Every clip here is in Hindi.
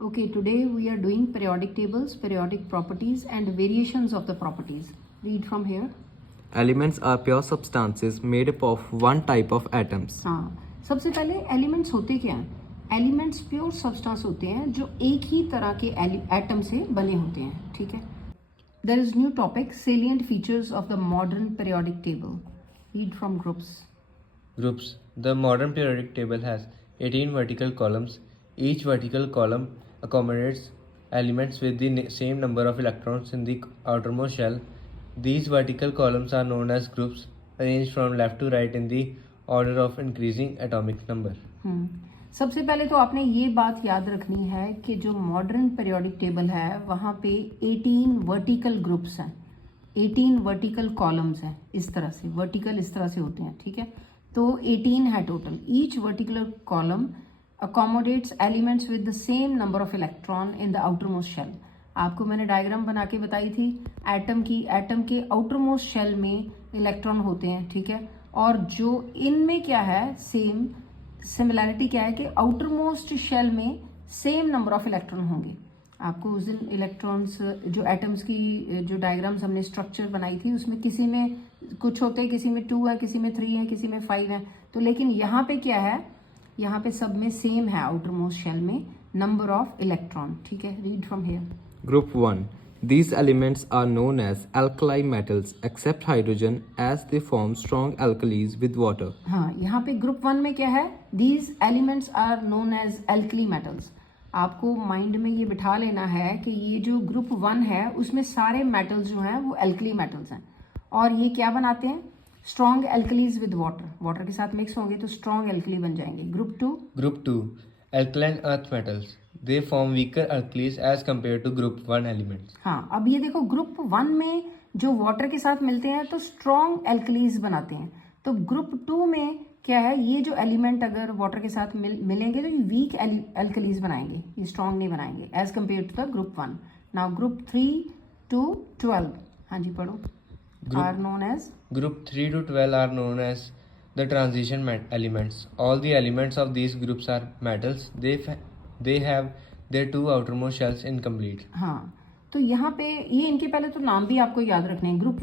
Okay, today we are doing periodic tables, periodic properties and variations of the properties. Read from here. Elements are pure substances made up of one type of atoms. हाँ, सबसे पहले एलिमेंट्स होते क्या हैं? एलिमेंट्स प्योर सब्सटेंस होते हैं जो एक ही तरह के एटम से बने होते हैं, ठीक है? There is new topic, salient features of the modern periodic table. Read from groups. Groups. The modern periodic table has 18 vertical columns. Each vertical column accommodates elements with the same number of electrons in the outermost shell. These vertical columns are known as groups, arranged from left to right in the order of increasing atomic number. सबसे पहले तो आपने ये बात याद रखनी है कि जो मॉडर्न पीरियोडिक टेबल है वहाँ पे 18 वर्टिकल ग्रुप्स हैं, 18 वर्टिकल कॉलम्स हैं, इस तरह से वर्टिकल इस तरह से होते हैं, ठीक है? तो 18 है total. Each वर्टिकुलर column accommodates elements with the same number of electron in the outermost shell. आपको मैंने डायग्राम बना के बताई थी एटम के आउटरमोस्ट शेल में इलेक्ट्रॉन होते हैं, ठीक है? और जो इनमें क्या है, सिमिलैरिटी क्या है कि आउटरमोस्ट शेल में सेम नंबर ऑफ इलेक्ट्रॉन होंगे. आपको उस दिन इलेक्ट्रॉन्स जो एटम्स की जो डायग्राम्स हमने स्ट्रक्चर बनाई थी उसमें किसी में कुछ होते हैं, किसी में 2 है, किसी में 3 है, किसी में 5 है. तो लेकिन यहाँ पे क्या है, यहाँ पे सब में सेम है आउटरमोस्ट शेल में नंबर ऑफ इलेक्ट्रॉन, ठीक है? Read from here. Group 1. These elements are known as alkali metals except hydrogen as they form strong alkalis with water. हाँ, यहाँ पे ग्रुप 1 में क्या है, these elements are known as alkali metals. आपको माइंड में ये बिठा लेना है कि ये जो ग्रुप 1 है उसमें सारे मेटल्स जो हैं वो एल्कली मेटल्स हैं और ये क्या बनाते हैं, स्ट्रॉन्ग एल्कलीज विद वाटर के साथ मिक्स होंगे तो स्ट्रॉन्ग एल्कली बन जाएंगे. Group 2. Alkaline earth metals. They form weaker alkalis as compared to group 1 elements. हाँ, अब ये देखो ग्रुप 1 में जो वाटर के साथ मिलते हैं तो स्ट्रॉन्ग एल्कलीज बनाते हैं. तो ग्रुप 2 में क्या है, ये जो एलिमेंट अगर वाटर के साथ मिलेंगे तो ये वीक एल्कलीज बनाएंगे, ये स्ट्रॉन्ग नहीं बनाएंगे as compare to the group 1. Now group 3 to 12. हाँ जी पढ़ो. Are known as Group 3 to 12 are known as the transition elements. All the elements of these groups are metals. They have their 2 outermost shells incomplete. हाँ, तो यहाँ पे ये इनके पहले तो नाम भी आपको याद रखने हैं. ग्रुप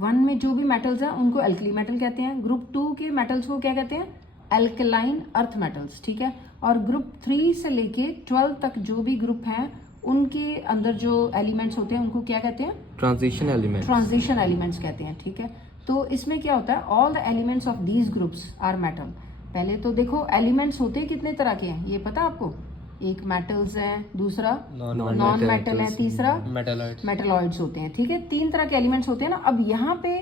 1 में जो भी मेटल्स हैं उनको एल्कली मेटल कहते हैं. ग्रुप 2 के मेटल्स को क्या कहते हैं, एल्कलाइन अर्थ मेटल्स, ठीक है? और ग्रुप 3 से लेके 12 तक जो भी ग्रुप हैं उनके अंदर जो एलिमेंट्स होते हैं उनको क्या कहते हैं, Transition elements. ट्रांजिशन एलिमेंट्स कहते हैं, ठीक है? तो इसमें क्या होता है, all the elements of these groups are metal. पहले तो देखो एलिमेंट्स होते कितने तरह के हैं ये पता आपको, एक मेटल्स है, दूसरा नॉन मेटल है, तीसरा मेटलॉइड्स होते हैं, ठीक है? 3 तरह के एलिमेंट्स होते हैं ना. अब यहाँ पे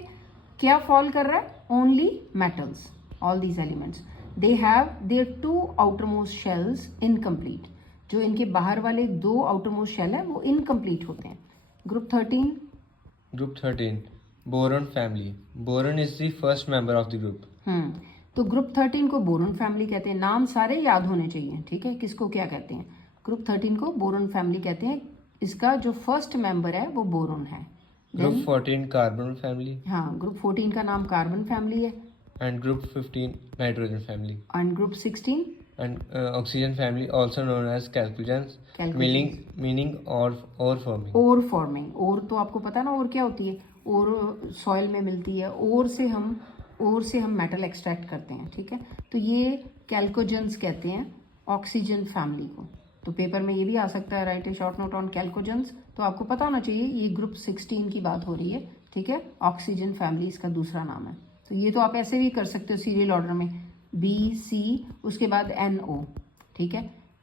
क्या फॉल कर रहा है, only metals. All these elements they have their 2 outermost shells incomplete. जो इनके बाहर वाले 2 आउटरमोस्ट शेल है वो इनकम्प्लीट होते हैं. Group 13. Boron family. Boron is the first member of the group. तो ग्रुप 13 को बोरॉन फैमिली कहते हैं. नाम सारे याद होने चाहिए, ठीक है, किसको क्या कहते हैं. ग्रुप 13 को बोरॉन फैमिली कहते हैं. इसका जो फर्स्ट मेंबर है वो बोरॉन है. Group 14 carbon family. हाँ, ग्रुप 14 का नाम कार्बन फैमिली है. And group 15 nitrogen family. And group 16 And oxygen family also known as chalcogens. Meaning ore forming. Ore forming. ओर तो आपको पता ना ओर क्या होती है, ओर सॉइल में मिलती है. ओर से हम मेटल एक्सट्रैक्ट करते हैं, ठीक है? तो ये कैल्कोजेंस कहते हैं ऑक्सीजन फैमिली को. तो पेपर में ये भी आ सकता है, write a short note on chalcogens. तो आपको पता होना चाहिए ये ग्रुप 16 की बात हो रही है, ठीक है? ऑक्सीजन फैमिली इसका दूसरा नाम है. तो ये तो आप ऐसे भी कर सकते हो सीरियल ऑर्डर में, BC उसके बाद NO, ठीक है?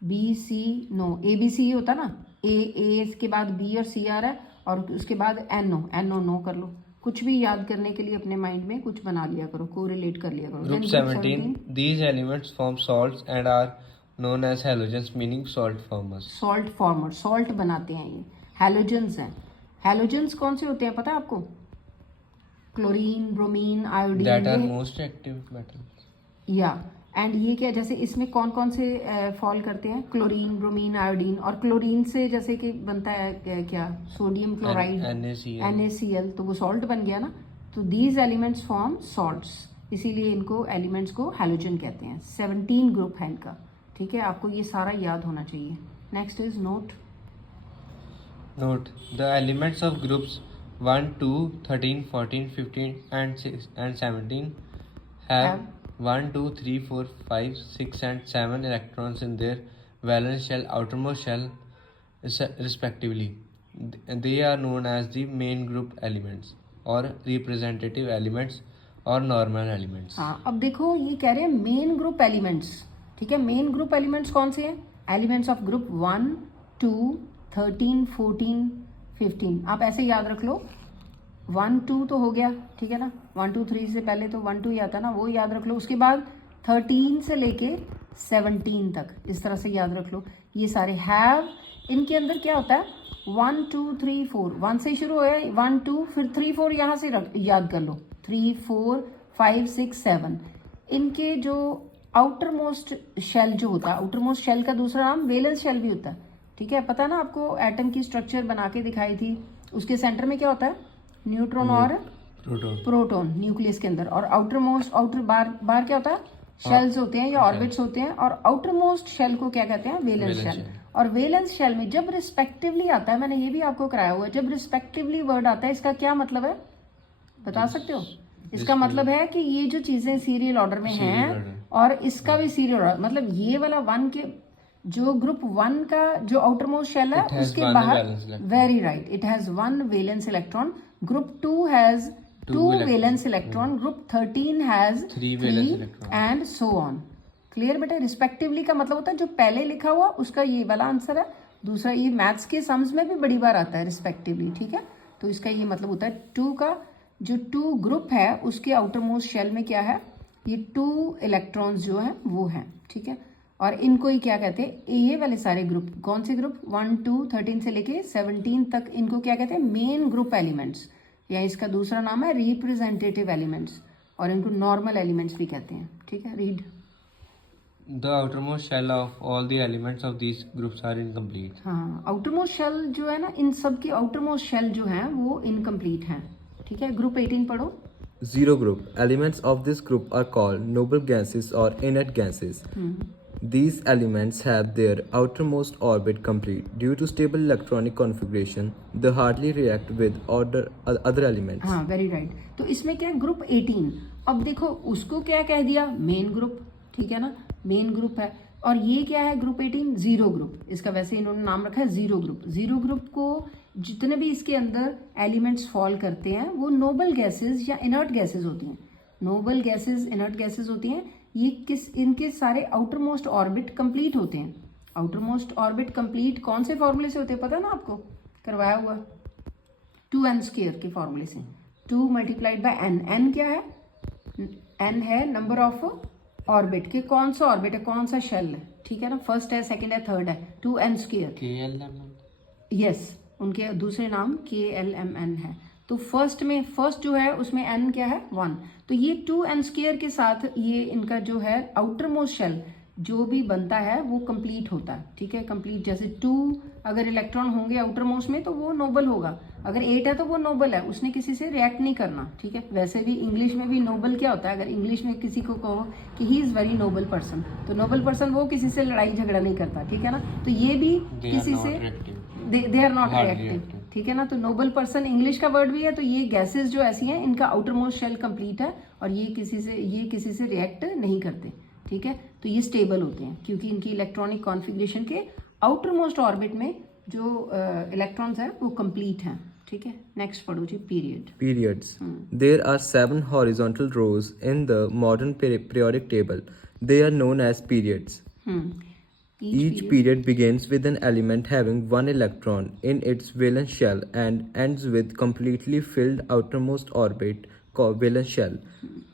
BC नो ABC होता ना, A के बाद B और C आ रहा है और उसके बाद NO नो कर लो. कुछ भी याद करने के लिए अपने माइंड में कुछ बना लिया करो, कोरिलेट कर लिया करो. Group 17. These elements form salts and are known as halogens, meaning salt formers. Salt बनाते हैं ये. हैलोजेंस हैं. हैलोजेंस कौन से होते हैं पता है आपको, chlorine, bromine, iodine. That are most active metals. या एंड ये क्या, जैसे इसमें कौन कौन से फॉल करते हैं, क्लोरीन, ब्रोमीन, आयोडीन. और क्लोरीन से जैसे कि बनता है क्या, सोडियम क्लोराइड, NaCl, तो वो सॉल्ट बन गया ना. तो दीज एलिमेंट्स फॉर्म सॉल्ट्स, इसीलिए इनको एलिमेंट्स को हैलोजन कहते हैं. 17 ग्रुप है इनका, ठीक है? आपको ये सारा याद होना चाहिए. Next is note. Note: the elements of groups 1, 2, 13, 14, 15 and 17 have 1, 2, 3, 4, 5, 6 and 7 electrons in their valence shell, outermost shell respectively. They are known as the main group elements or representative elements or normal elements. हाँ, अब देखो ये कह रहे हैं मेन ग्रुप एलिमेंट्स. ठीक है, मेन ग्रुप एलिमेंट्स कौन से हैं? Elements of group 1, 2, 13, 14, 15. आप ऐसे याद रख लो. 1, 2 तो हो गया, ठीक है ना. 1, 2, 3 से पहले तो 1, 2 ही आता ना, वो याद रख लो. उसके बाद 13 से लेके 17 तक इस तरह से याद रख लो. ये सारे हैव, इनके अंदर क्या होता है? 1, 2, 3, 4. 1 से शुरू हुआ है, 1, 2, फिर 3, 4 यहाँ से याद कर लो. 3, 4, 5, 6, 7. इनके जो आउटर मोस्ट शेल जो होता है, आउटर मोस्ट शेल का दूसरा नाम वेलेंस शेल भी होता है. ठीक है, पता ना आपको, एटम की स्ट्रक्चर बना के दिखाई थी. उसके सेंटर में क्या होता है? न्यूट्रॉन और प्रोटॉन न्यूक्लियस के अंदर. और आउटर मोस्ट, आउटर बार क्या होता है? शेल्स होते हैं या ऑर्बिट्स होते हैं. और आउटर मोस्ट शेल को क्या कहते हैं? Valence shell. और वेलेंस शेल में जब रिस्पेक्टिवली आता है, मैंने ये भी आपको कराया हुआ है, जब रिस्पेक्टिवली वर्ड आता है इसका क्या मतलब है, बता सकते हो? इसका मतलब है कि ये जो चीजें सीरियल ऑर्डर में हैं और इसका भी सीरियल ऑर्डर, मतलब ये वाला 1 के जो ग्रुप 1 का जो आउटर मोस्ट शेल है उसके बाहर, very right, it has 1 valence electron. Group 2 has 2 valence electron. Group 13 has 3 and so on. Clear बेटा? रिस्पेक्टिवली का मतलब होता है जो पहले लिखा हुआ उसका ये वाला आंसर है. दूसरा ये मैथ्स के सम्स में भी बड़ी बार आता है रिस्पेक्टिवली. ठीक है, तो इसका ये मतलब होता है 2 का जो 2 ग्रुप है उसके आउटर मोस्ट शेल में क्या है? ये 2 इलेक्ट्रॉन्स जो है वो है. ठीक है, और इनको ही क्या कहते हैं? ये वाले सारे ग्रुप, कौन से ग्रुप? 1, 2, 13 से लेके 17 तक, इनको क्या कहते हैं? मेन ग्रुप एलिमेंट्स, या इसका दूसरा नाम है रिप्रेजेंटेटिव एलिमेंट्स, और इनको नॉर्मल एलिमेंट्स भी कहते हैं. ठीक है, read. The outermost shell of all the elements of these groups are incomplete. हाँ, आउटरमोस्ट शेल जो है ना, इन सब की आउटरमोस्ट शेल जो है वो इनकम्प्लीट है. ठीक है, ग्रुप 18 पढ़ो. Zero group. Elements of this group are called noble gases or inert gases. These elements have their outermost orbit complete. Due to stable electronic configuration, they hardly react with other elements. हाँ, वेरी राइट. तो इसमें क्या है? ग्रुप 18. अब देखो उसको क्या कह दिया? Main group. ठीक है ना, मेन ग्रुप है. और ये क्या है? Group 18 zero group. इसका वैसे इन्होंने नाम रखा है जीरो ग्रुप. जीरो ग्रुप को जितने भी इसके अंदर एलिमेंट्स फॉल करते हैं वो नोबल गैसेस या इनर्ट गैसेस होती हैं. नोबल गैसेस, इनर्ट गैसेस होती हैं. ये इनके सारे आउटर मोस्ट ऑर्बिट कंप्लीट होते हैं. आउटर मोस्ट ऑर्बिट कंप्लीट कौन से फॉर्मूले से होते हैं पता ना आपको? करवाया हुआ 2n² के फॉर्मूले से. 2 मल्टीप्लाइड बाय n. n क्या है? n है नंबर ऑफ ऑर्बिट के. कौन सा ऑर्बिट है? कौन सा शेल है? ठीक है ना, फर्स्ट है, सेकंड है, थर्ड है. 2n². यस, उनके दूसरे नाम KLMN है. तो फर्स्ट में, फर्स्ट जो है उसमें n क्या है? 1. तो ये 2n² के साथ ये इनका जो है आउटर मोस्ट शेल जो भी बनता है वो कंप्लीट होता है. ठीक है, कंप्लीट. जैसे 2 अगर इलेक्ट्रॉन होंगे आउटर मोस्ट में तो वो नोबल होगा. अगर 8 है तो वो नोबल है, उसने किसी से रिएक्ट नहीं करना. ठीक है, वैसे भी इंग्लिश में भी नोबल क्या होता है? अगर इंग्लिश में किसी को कहो कि he is very noble person, तो नोबल पर्सन वो किसी से लड़ाई झगड़ा नहीं करता. ठीक है ना, तो ये भी किसी से, दे आर नॉट रिएक्टिव. ठीक है ना, तो नोबल पर्सन इंग्लिश का वर्ड भी है. तो ये गैसेस जो ऐसी हैं इनका आउटर मोस्ट शेल कंप्लीट है और ये किसी से रिएक्ट नहीं करते. ठीक है, तो ये स्टेबल होते हैं क्योंकि इनकी इलेक्ट्रॉनिक कॉन्फ़िगरेशन के आउटर मोस्ट ऑर्बिट में जो इलेक्ट्रॉन्स हैं वो कंप्लीट हैं. ठीक है, नेक्स्ट पढ़ो जी. Periods. There are 7 horizontal rows in the modern periodic table. They are known as periods. Each period begins with an element having 1 electron in its valence shell and ends with completely filled outermost orbit called valence shell.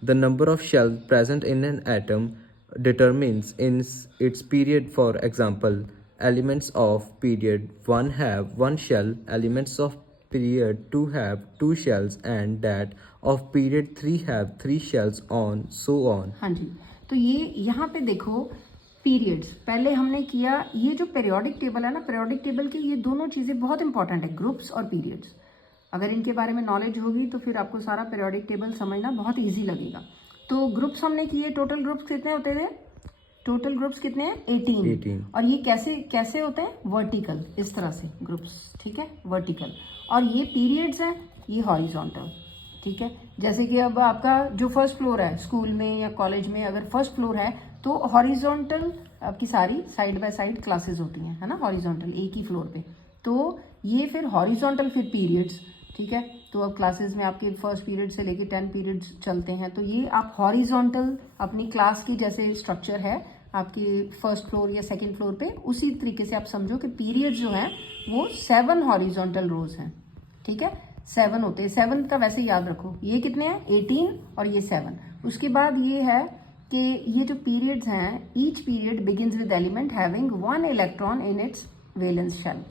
The number of shells present in an atom determines its period. For example, elements of period 1 have 1 shell, elements of period 2 have 2 shells, and that of period 3 have 3 shells, on so on. हाँ जी, तो ये यहाँ पे देखो पीरियड्स पहले हमने किया. ये जो पेरियोडिक टेबल है ना, पेरियोडिक टेबल की ये दोनों चीज़ें बहुत इंपॉर्टेंट है, ग्रुप्स और पीरियड्स. अगर इनके बारे में नॉलेज होगी तो फिर आपको सारा पेरियोडिक टेबल समझना बहुत इजी लगेगा. तो ग्रुप्स हमने किए. टोटल ग्रुप्स कितने होते थे? टोटल ग्रुप्स कितने हैं 18 18 और ये कैसे कैसे होते हैं वर्टिकल, इस तरह से ग्रुप्स, ठीक है, वर्टिकल। और ये पीरियड्स हैं, ये हॉरिजॉन्टल, ठीक है। जैसे कि अब आपका जो फर्स्ट फ्लोर है स्कूल में या कॉलेज में, अगर फर्स्ट फ्लोर है तो हॉरिजॉन्टल आपकी सारी साइड बाय साइड क्लासेस होती हैं, है ना, हॉरिजॉन्टल एक ही फ्लोर पे। तो ये फिर हॉरिजॉन्टल फिर पीरियड्स, ठीक है। तो अब क्लासेस में आपके फर्स्ट पीरियड से लेके 10 पीरियड्स चलते हैं, तो ये आप हॉरिजॉन्टल अपनी क्लास की जैसे स्ट्रक्चर है आपकी फर्स्ट फ्लोर या सेकंड फ्लोर पे, उसी तरीके से आप समझो कि पीरियड जो है वो 7 हॉरिजॉन्टल रोज हैं, ठीक है। 7 होते हैं, 7 का वैसे याद रखो, ये कितने हैं 18 और ये 7। उसके बाद ये है कि ये जो पीरियड्स हैं, each period begins with element having 1 electron in its valence shell.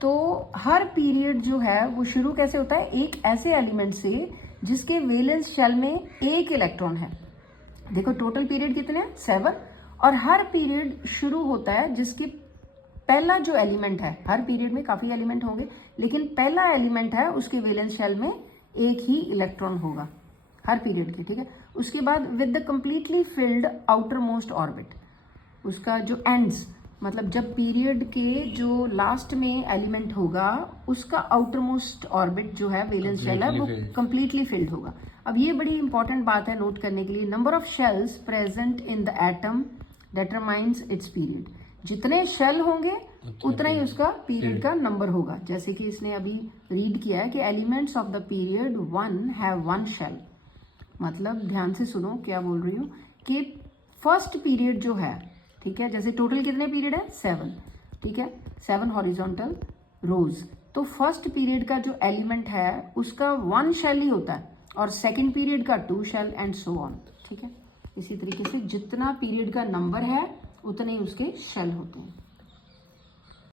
तो हर पीरियड जो है वो शुरू कैसे होता है, एक ऐसे एलिमेंट से जिसके वैलेंस शेल में 1 इलेक्ट्रॉन है। देखो टोटल पीरियड कितने हैं 7, और हर पीरियड शुरू होता है जिसके पहला जो एलिमेंट है, हर पीरियड में काफी एलिमेंट होंगे, लेकिन पहला एलिमेंट है उसके वैलेंस शेल में 1 ही इलेक्ट्रॉन होगा हर पीरियड के, ठीक है। उसके बाद with the completely filled outer most orbit, उसका जो एंड्स, मतलब जब पीरियड के जो लास्ट में एलिमेंट होगा उसका आउटर मोस्ट ऑर्बिट जो है वैलेंस शेल है वो कंप्लीटली फिल्ड होगा। अब ये बड़ी इंपॉर्टेंट बात है नोट करने के लिए, number of shells present in the atom determines it's period. जितने शेल होंगे उतना ही उसका पीरियड का नंबर होगा। जैसे कि इसने अभी रीड किया है कि elements of the period 1 have 1 shell, मतलब ध्यान से सुनो क्या बोल रही हूँ कि फर्स्ट पीरियड जो है, ठीक है, जैसे टोटल कितने पीरियड है 7, ठीक है, 7 हॉरिजॉन्टल रोज। तो फर्स्ट पीरियड का जो एलिमेंट है उसका 1 शेल ही होता है और सेकंड पीरियड का 2 शेल एंड सो ऑन, ठीक है। इसी तरीके से जितना पीरियड का नंबर है उतने ही उसके शेल होते हैं।